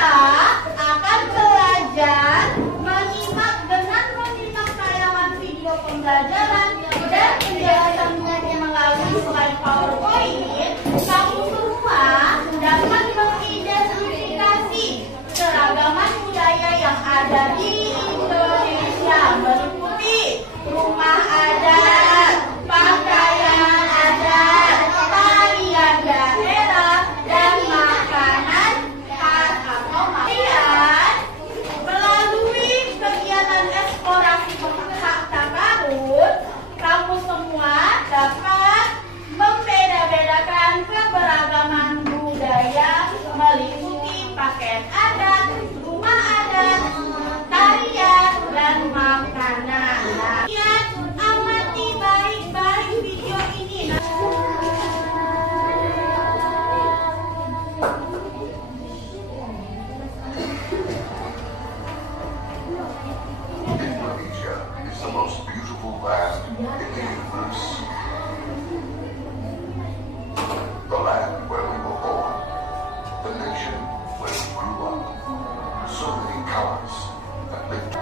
kita akan belajar menyimak tayangan video pembelajaran dan penjelasan buku melalui slide PowerPoint. Kamu semua dapat mengidentifikasi keragaman budaya yang ada di Indonesia, meliputi rumah adat, pakaian adat, tarian daerah, dan makanan khas atau makanan. Melalui kegiatan eksplorasi hak takarut, kamu semua dapat membeda-bedakan keberagaman budaya meliputi pakaian adat, rumah adat, tarian, dan makanan. Lihat, amati baik-baik video ini. Indonesia is the most beautiful land in the universe. The land where we were born, the nation where we grew up. So many colors that live.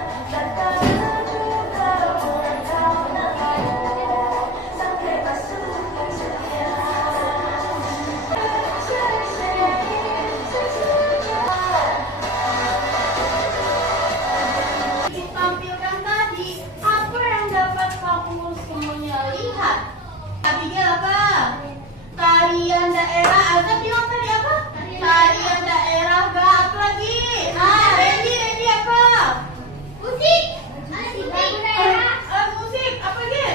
Ditampilkan tadi, apa yang dapat kamu semuanya lihat? Tadinya apa? Tarian daerah. Ada bilang tadi apa? Tarian daerah. Gak apa lagi? Randy apa? Musik. Musik apa lagi?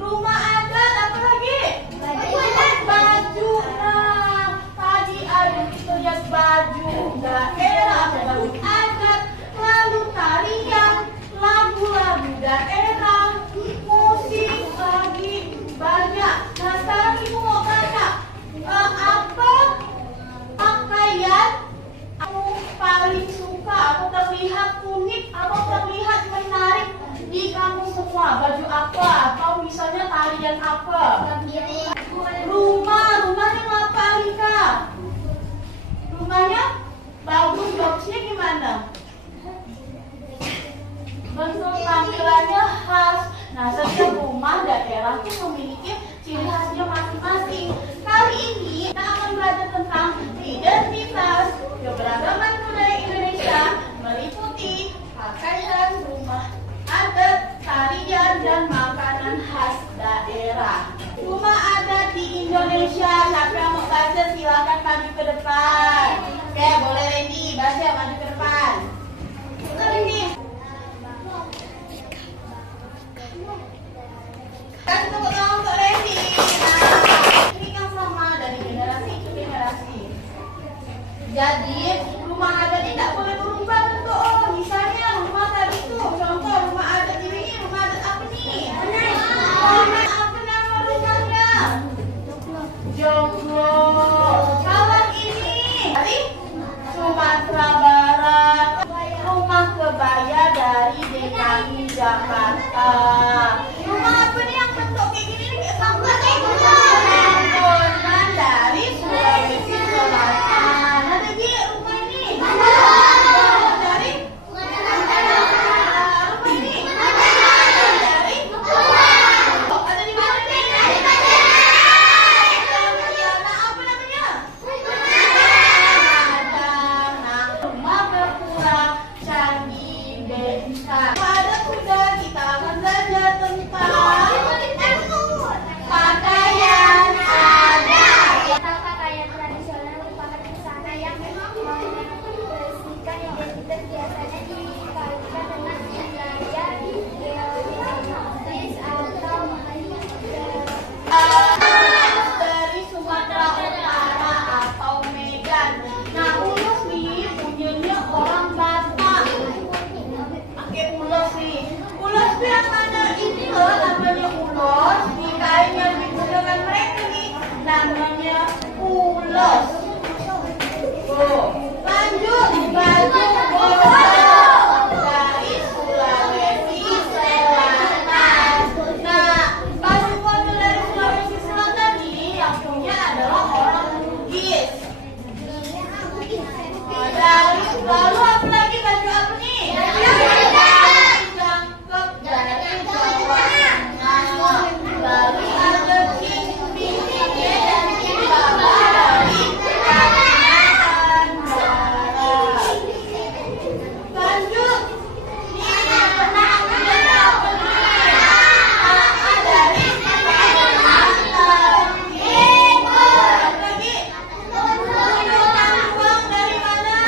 Rumah adat apa lagi? Baju. Nah, tadi ada kita lihat baju daerah, baju adat, lalu tarian, lagu-lagu daerah, musik lagi banyak. Nah, sekarang ibu mau tanya, apa pakaian kamu paling suka atau terlihat unik atau terlihat menarik di kamu semua? Baju apa? Atau misalnya tarian apa? Rumahnya ngapa Rika? Rumahnya bagus, bagusnya gimana? Bentuk tampilannya khas. Nah, setiap rumah daerah itu memiliki ciri khasnya masing-masing. Kali ini kita akan belajar tentang identitas keberagaman budaya Indonesia meliputi pakaian, rumah adat, tarian, dan makanan khas daerah. Rumah adat di Indonesia, siapa yang mau baca silakan maju ke depan. Oke, boleh Randy baca, maju ke depan. Randy. Kan tepuk tangan untuk Randy. Nah, ini kan sama dari generasi ke generasi. Jadi rumah adat ini tidak boleh berubah bentuk. Oh, misalnya rumah tadi itu contoh rumah adat ini rumah adat apa nih? Apa nama rumahnya? Joglo. Kalau ini dari Sumatera Barat. Rumah kebaya dari DKI Jakarta. Rumah apa nih yang bentuk kayak gini nih, kayak sambal? Bangunan dari Sulawesi Selatan. Ada di rumah ini. Dari rumah ini. Dari ada di mana nih? Apa namanya? Nah, rumah berpura Candi Desa. Ada sudah kita Lalu apa lagi, baju apa nih? Cakep dari bawahnya. Lalu ada King dan King Baba dari Kalimantan Barat. Lanjut. Nih, pernah ada apa nih? Dari Kalimantan Timur. Apa lagi? Uang dari mana?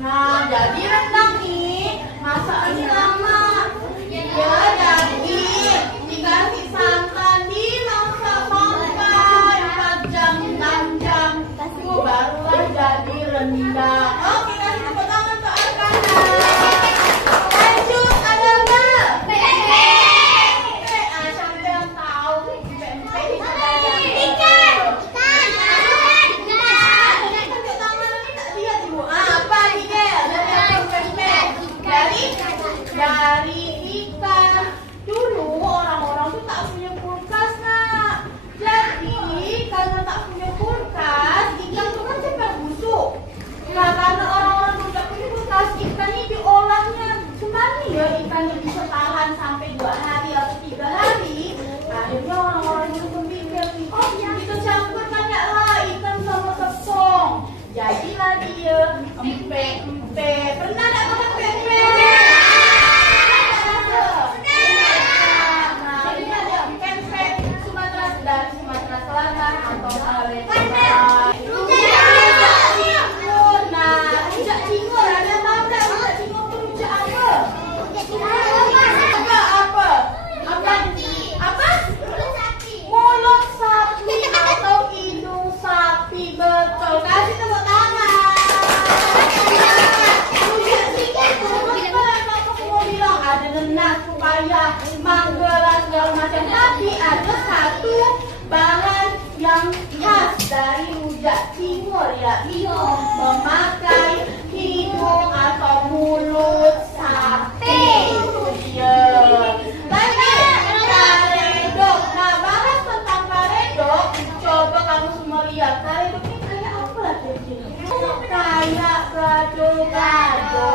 Nah, jadi rendang nih, masaknya lama. Ya, jadi dikasih santan dimasak sampai 4 jam, 6 jam. Barulah jadi rendang. Oke, kasih tepuk tangan untuk Arkana. Lanjut, ada apa? Sampai yang tahu pempek itu ada ikan. Tepuk tangan ini tak lihat ibu. Apa nih Del? Dari apa pempek? Dari ikan. Dulu orang-orang tuh tak punya kulkas nak. Jadi karena tak punya kulkas, ikan tuh kan cepat busuk. Nah, karena orang-orang tuh tak punya kulkas, ikannya diolahnya gimana ya ikannya bisa tahan sampai 2 hari atau 3 hari. Akhirnya orang-orang itu berpikir, oh kita campur banyaklah ikan sama tepung. Jadilah dia empek-empek. Pernah tak makan pempek? Nah, ini ada pempek dari Sumatera Selatan atau Malaysia. Rujak cingur, ada tahu tak rujak cingur itu rujak apa? Apa? Mulut sapi atau hidung sapi, betul. Kasih tepuk tangan. Rujak cingur itu apa? Mau bilang ada nenak supaya manggala segala macam, tapi ada satu bahan yang khas dari rujak cingur, yaitu memakai hidung atau mulut sapi. Itu dia. Lagi karedok. Nah, bahas tentang karedok, coba kamu semua lihat karedok ini kayak apa lah kira-kira? Kayak gado-gado.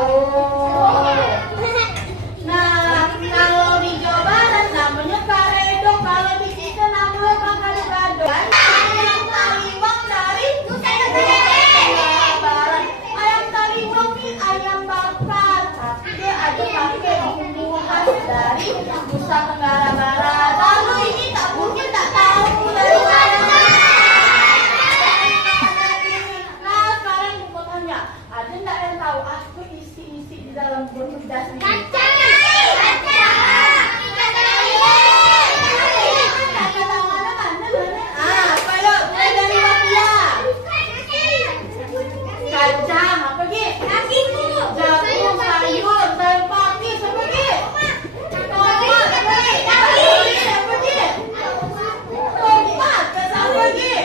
Nah, kalau di Jawa Barat namanya karedok, kalau di kita namanya gado-gado. Ayam taliwang dari Jawa Barat. Ayam taliwang ini ayam bakar, tapi dia ada pakai bumbu khas dari Nusa Tenggara Barat. Lalu ini tak mungkin tak tahu dari mana. Nah, sekarang ibu mau tanya, ada nggak yang tahu apa isi-isi di dalam beras ini? Kacang, apa gitu? Jagung, sayur, sayur pakis, apa gitu? Tomat, apa gitu? Tomat, apa gitu?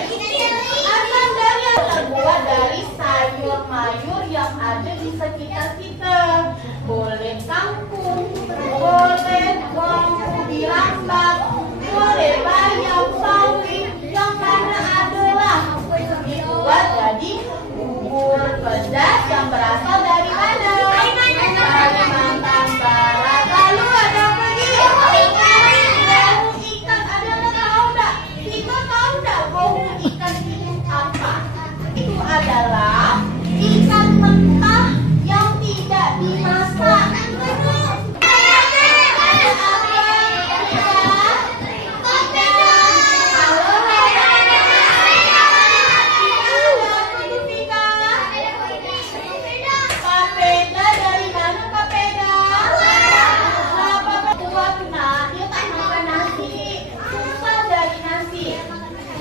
Asam dari yang terbuat dari sayur-mayur yang ada di sekitar kita. Boleh kangkung, boleh bawang dirambat, boleh bayam, sawi, yang mana adalah dibuat jadi bubur pedas yang berasal dari mana? Kalimantan Barat. Lalu ada apa lagi? Bau ikan. Ada yang tahu tak? Kita tahu tak bau ikan itu apa? Itu adalah ikan mentah yang tidak dimasak. Papeda dari mana papeda? Nah, papeda tuna dia tak makan nasi, susah dari nasi.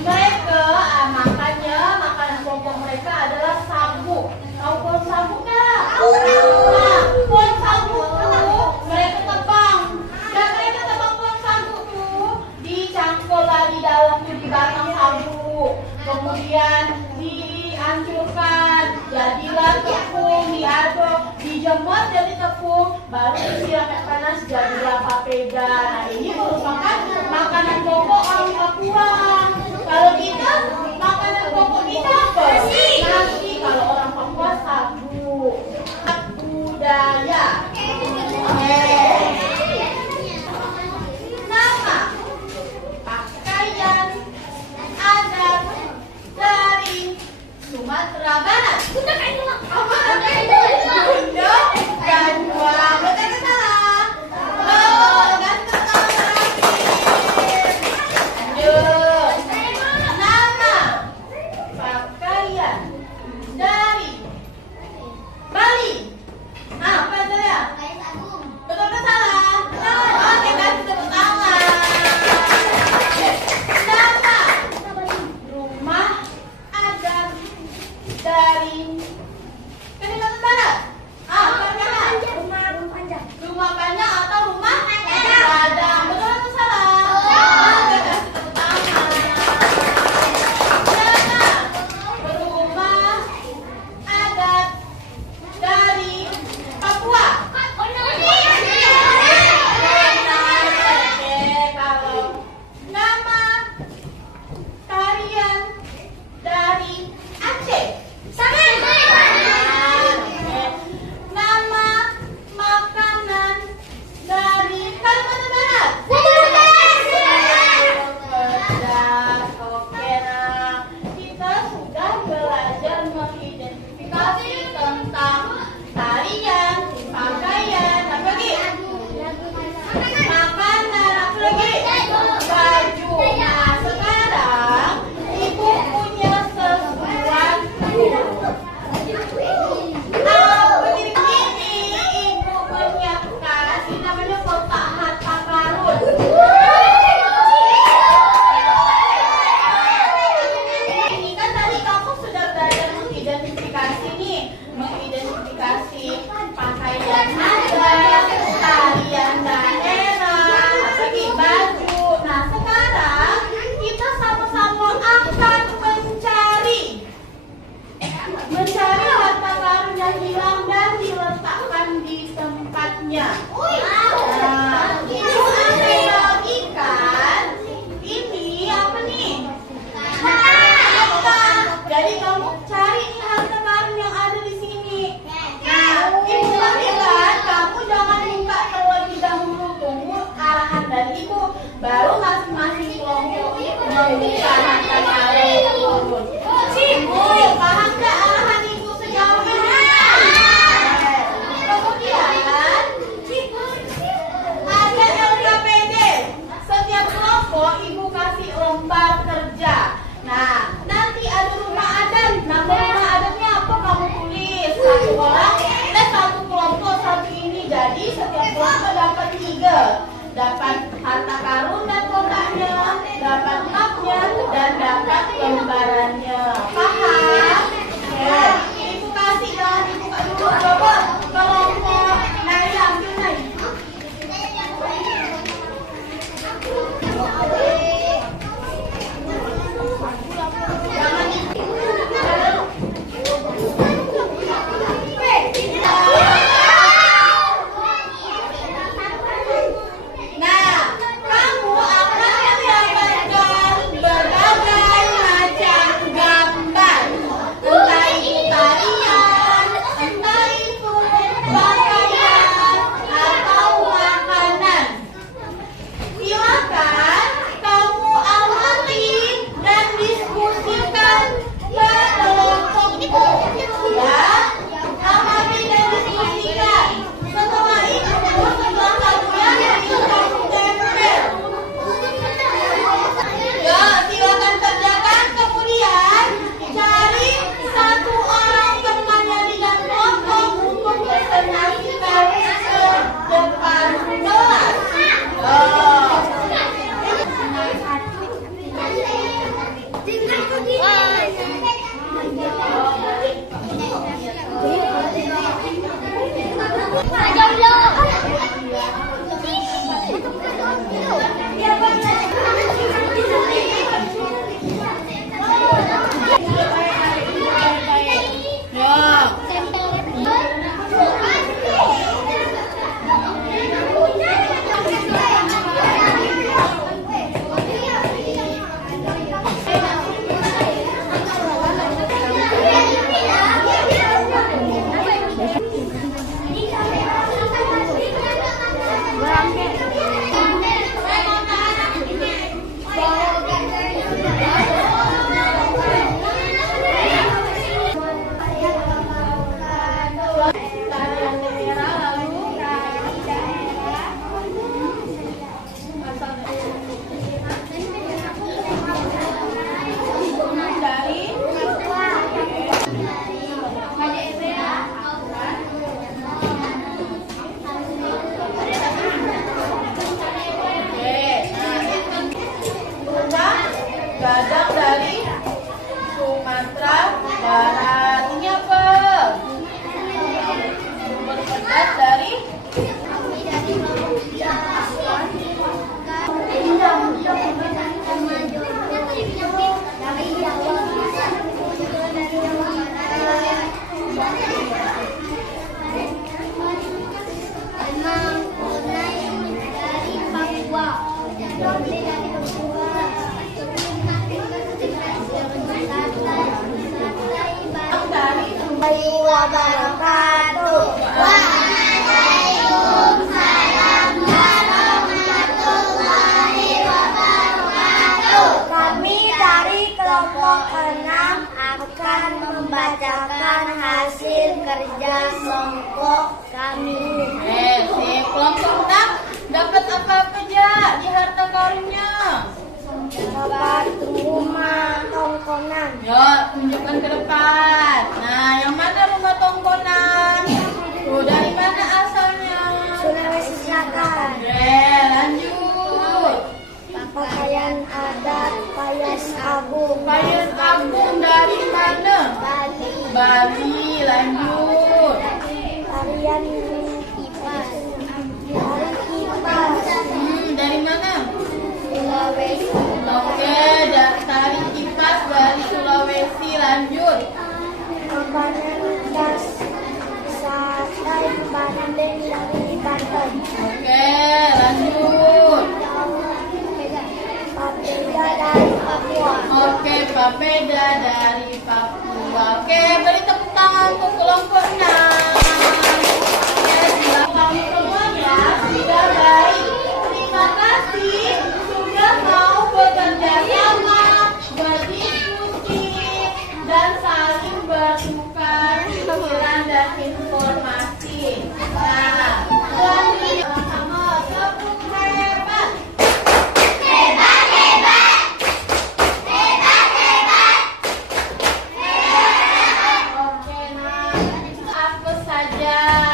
Mereka makannya, makanan pokok mereka adalah sagu. Tahu pohon sagu nggak? Nah, pohon sagu tuh mereka tebang. Dan mereka tebang pohon sagu tuh dicangkul di dalam tuh di batang sagu. Kemudian dihancurkan, jadilah tepung, diaduk, dijemur jadi tepung, baru disiram air panas jadilah papeda. Nah, ini merupakan makanan pokok orang Papua. Kalau kita makanan pokok kita apa? Nasi. Kalau orang Papua sagu. Budaya. Nama pakaian adat dari Sumatera Barat. Bunda dan dua. Betul salah. Oh, ganteng terakhir. membuka harta karun. Ibu, paham nggak arahan ibu sejauh ini? Kemudian ada LKPD. Setiap kelompok ibu kasih lembar kerja. Nah, nanti ada rumah adat. Nama rumah adatnya apa kamu tulis? Satu orang, satu kelompok satu ini. Jadi setiap kelompok dapat 3. Dapat harta karun dan kotaknya, dapat mapnya, dan dapat lembarannya. Paham? Oke. Ibu kasih, jangan dibuka dulu. Coba kelompok Nai, ambil Nai. Jangan Nah, kamu akan mendapatkan berbagai macam gambar. Entah itu tarian, entah itu pakaian, atau makanan. Silakan kamu amati dan diskusikan ke kelompokmu. Ya, amati dan diskusikan. Setelah itu, setelah kalian kamu tempel. Ya, silakan kerjakan. Kemudian cari satu orang temannya di dalam kelompok untuk presentasikan ke depan kelas. Gadang dari Sumatera Barat. Ini apa? Sumber pedas dari wabarakatuh. Waalaikumsalam warahmatullahi wabarakatuh. Kami dari kelompok 6 akan membacakan hasil kerja kelompok kami. si kelompok 6 dapat apa aja di harta karunnya? Dapat rumah tongkonan. Yuk, tunjukkan ke depan. Nah, yang mana rumah tongkonan? Tuh, dari mana asalnya? Sulawesi Selatan. Oke, lanjut. Pakaian adat Payas Agung. Payas Agung dari mana? Bali. Bali, lanjut. Tarian kipas. Tari kipas. Dari mana? Sulawesi. Oke, tari kipas dari Sulawesi, lanjut. Makanan khas sate bandeng dari Banten. Oke, lanjut. Papeda dari Papua. Oke, papeda dari Papua. Oke, beri tepuk tangan untuk kelompok 6. Oke, silakan semuanya sudah baik. Terima kasih sudah mau bekerja sama. saja.